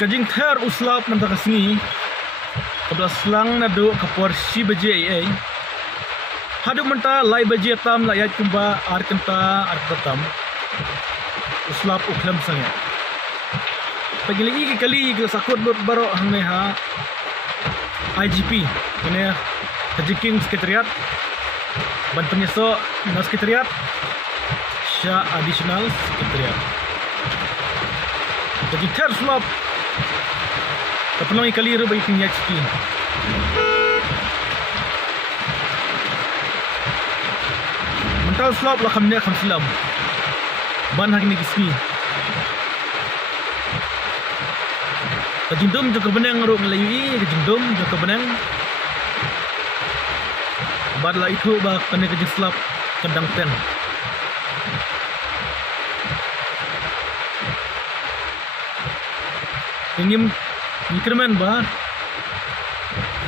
Kajing ther uslap mentakasni kabla selang nado kapor si baje ai hadu menta lai baje tam la yat kumba ar kenta ar katam uslap uklam sange pagili kali ke sakut dot baro hangme ha IGP kene Kajiking Sekretariat ban penyeso na sekretariat sya additional sekretariat jadi ther uslap Kapalong ikali ro baik niat ski. Mental slap lah kami akan silam. Ban hak ni ski. Kajindum jo kebenang ro Melayu kajindum jo kebenang. Bad la itu ba kene kajing slap kendang ten. Ingin Increment ba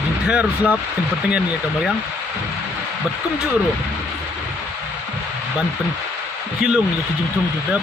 Inter slap ken pertengahan ya kamariang bat kum juro ban pen hilung ya kijing tung judap